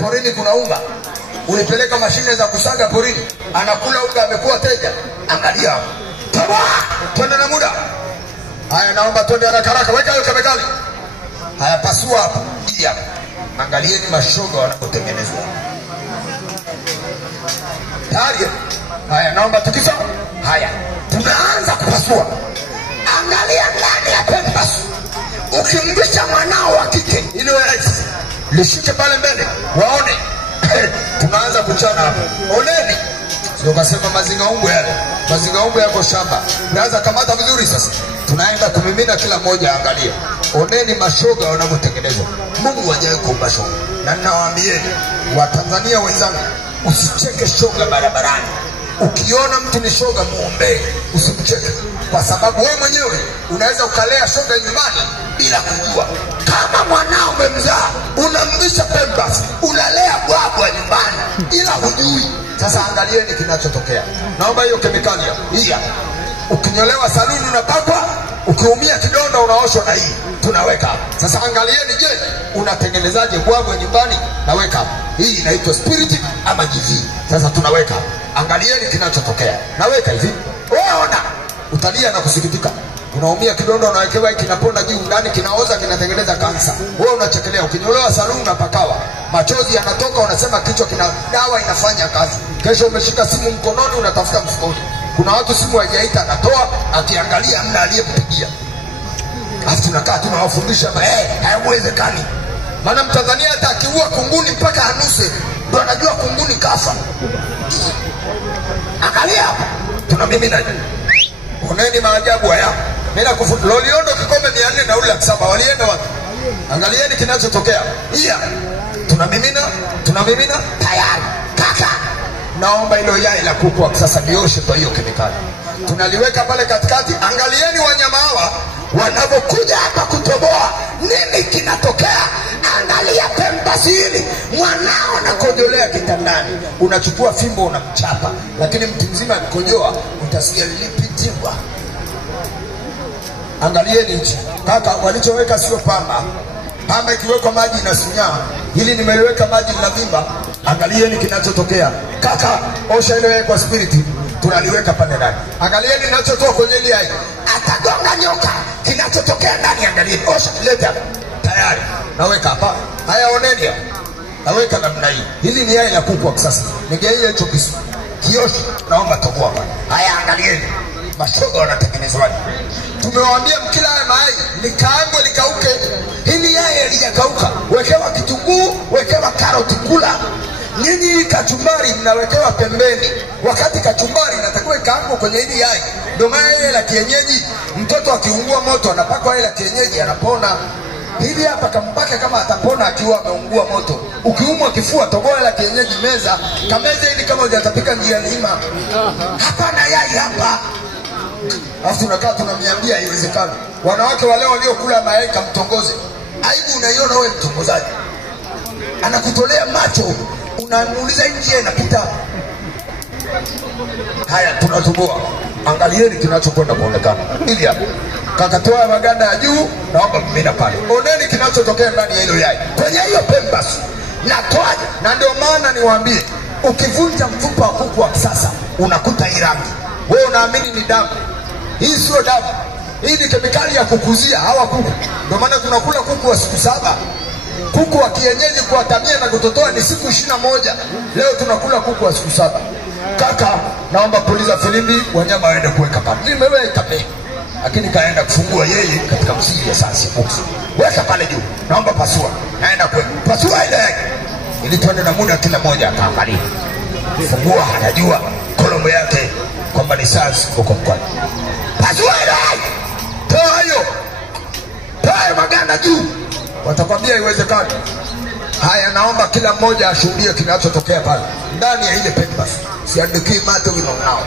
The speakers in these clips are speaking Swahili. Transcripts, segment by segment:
Porini kuna unga. Ulipeleka mashine za kusaga porini. Anakula unga, amekuwa teja. Angalia. Toba! Twende na muda. Haya, naomba twende haraka haraka. Weka hiyo kemikali. Haya, pasua hapa. Iya. Angalieni mashoga wanapotengenezwa. Tayari. Haya, naomba tukisa. Haya, tunaanza kupasua. Angalia ndani ya pempas. Ukimlisha mwanao wa kike ile lishike pale mbele waone. Tunaanza kuchana hapa. Oneni. Sio kasema mazinga umbu yale. Mazinga umbu yako shamba. Tunaanza kamata vizuri sasa. Tunaenda kumimina kila mmoja angalia. Oneni mashoga wanavyotengenezwa. Mungu hajawahi kuumba shoga. Na ninawaambieni Watanzania wenzangu, usicheke shoga barabarani. Ukiona mtu ni shoga muombe, usimcheke. Kwa sababu wewe mwenyewe unaweza ukalea shoga nyumbani bila kujua. Kama mwanao umemzaa, unamlisha pempas, unalea bwabwa nyumbani ila hujui. Sasa angalieni kinachotokea. Naomba hiyo kemikali hii. Ukinyolewa saluni unapakwa, ukiumia kidonda unaoshwa na hii. Tunaweka hapa. Sasa angalieni, je, unatengenezaje bwabwa nyumbani? Naweka hapa. Hii inaitwa spirit ama jivi. Sasa tunaweka hapa. Angalieni kinachotokea. Naweka hivi. Ona, utalia na kusikitika. Unaumia kidonda unawekewa hiki, kinapona juu ndani, kinaoza, kinatengeneza kansa. Wewe unachekelea. Ukinyolewa saluni unapakawa, machozi yanatoka, unasema kichwa kina dawa inafanya kazi. Kesho umeshika simu mkononi unatafuta mfukoni. Kuna watu simu hajaita anatoa, akiangalia hamna aliyempigia. Alafu tunakaa tunawafundisha haiwezekani. Maana Mtanzania hata akiua kunguni mpaka anuse ndio anajua kunguni kafa. Angalia hapa. Tunamimina. Oneni maajabu haya. Mimi nakufuta Loliondo kikombe 400 na ule 7 walienda wapi? Angalieni kinachotokea. Iya. Tunamimina tayari. Kaka, naomba hilo yai la kuku sasa nioshe kwa hiyo kemikali. Tunaliweka pale katikati. Angalieni wanyama hawa wanapokuja hapa kutoboa, nini kinatokea? Angalia pempas hili. Mwanao anakojolea kitandani, unachukua fimbo unamchapa, lakini mtu mzima mkojoa utasikia lipitiwa. Angalieni hichi. Kaka, walichoweka sio pamba. Pamba ikiwekwa maji inasinyaa. Hili nimeliweka maji linavimba. Angalieni kinachotokea. Kaka, osha ile kwa spirit. Tunaliweka pale ndani. Angalieni kinachotoka kwenye ile hai. Atagonga nyoka. Kinachotokea ndani, angalieni. Osha, leta hapa. Tayari. Naweka hapa. Haya, oneni hapa. Naweka namna hii. Hili ni yai la kuku wa kisasa. Nigeie hicho kiosho. Naomba toboa hapa. Haya, angalieni. Mashoga wanatengenezwaje. Tumewaambia mkila haya mayai likaangwe likauke. Hili yai halijakauka. Wekewa kitunguu, wekewa karoti, kula. Nyinyi kachumbari mnawekewa pembeni. Wakati kachumbari inatakiwa ikaangwe kwenye hili yai. Ndio maana ile la kienyeji, mtoto akiungua moto anapakwa ile la kienyeji anapona. Hili hapa kampaka kama atapona akiwa ameungua moto. Ukiumwa kifua, toboa la kienyeji meza. Kameza ili kama hujatapika njia nzima. Hapana yai hapa. Alafu tunakaa tunamwambia haiwezekani. Wanawake wale waliokula mayai kamtongoze. Aibu unaiona wewe mtongozaji. Anakutolea macho, unamuuliza njia inapita. Haya, tunatoboa. Angalieni kinachokwenda kuonekana. Ili hapa. Kakatoa maganda ya juu, naomba mmina pale. Oneni kinachotokea ndani ya hilo yai. Kwenye hiyo pempas. Natoaje? Na ndio maana niwaambie, ukivunja mfupa wa kuku wa kisasa, unakuta hii rangi. Wewe unaamini ni damu. Hii sio damu. Hii ni kemikali ya kukuzia hawa kuku. Ndio maana tunakula kuku wa siku 7. Kuku wa kienyeji kuatamia na kutotoa ni siku 21. Leo tunakula kuku wa siku 7. Kaka, naomba puliza filimbi, wanyama waende kuweka pale. Nimeweka pale. Lakini kaenda kufungua yeye katika msingi ya sasa. Weka pale juu. Naomba pasua. Naenda kuweka. Pasua ile. Ili tuende na muda kila mmoja akaangalia. Fungua, anajua kolombo yake kwamba ni sasa huko mkwani. Pasua ile. Toa hiyo. Toa maganda juu. Watakwambia iwezekani. Haya, naomba kila mmoja ashuhudie kinachotokea pale ndani ya ile pempas. Siandiki mato vinonao.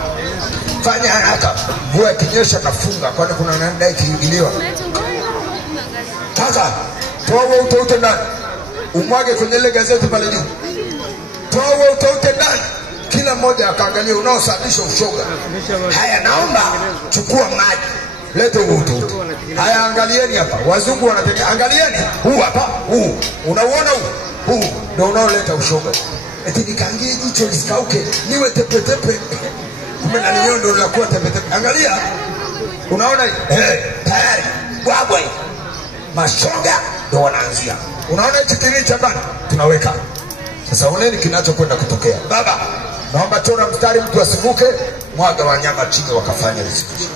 Fanya haraka. Mvua ikinyesha nafunga, kwani kuna nani kiingiliwa. Sasa toa utoke ndani. Umwage kwenye ile gazeti pale juu. Toa utoke ndani. Kila mmoja akaangalia unaosababisha ushoga. Haya, naomba chukua maji. lete utu. Haya, angalieni hapa. Wazungu wanatengeneza, angalieni. Huu hapa, huu. Unauona huu? Huu ndio unaoleta ushoga. Eti nikaangie jicho lisikauke, niwe tepe tepe. Kumbe na leo ndio linakuwa tepe tepe. Angalia. Unaona tayari. Bwabwa hii. Mashoga ndio wanaanzia. Unaona hichi kile cha bana? Tunaweka. Sasa oneni kinachokwenda kutokea. Baba, naomba chora mstari, mtu asivuke, mwaga wanyama chini wakafanya riziki.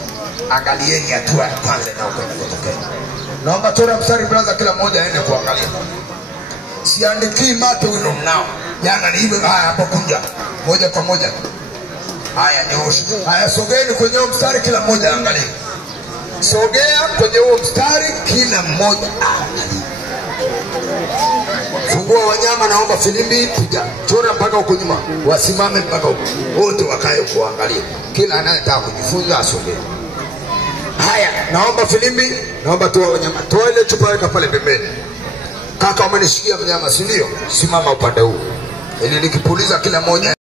Angalieni hatua ya kwanza inayokwenda kutokea. Naomba chora mstari brother, kila mmoja aende kuangalia. Siandiki mate wino mnao. Jana ni hivyo. Haya, hapo kuja. Moja kwa moja. Haya, nyosha. Haya, sogeni kwenye huo mstari, kila mmoja angalie. Sogea kwenye huo mstari, kila mmoja angalie. Fungua wanyama, naomba filimbi, piga. Chora mpaka huko nyuma. Wasimame mpaka huko. Wote wakae kuangalia. Kila anayetaka kujifunza asogee. Haya, naomba filimbi, naomba toa wanyama. Toa ile chupa, weka pale pembeni. Kaka, umenishikia mnyama, si ndio? Simama upande huu. Ili nikipuliza kila mmoja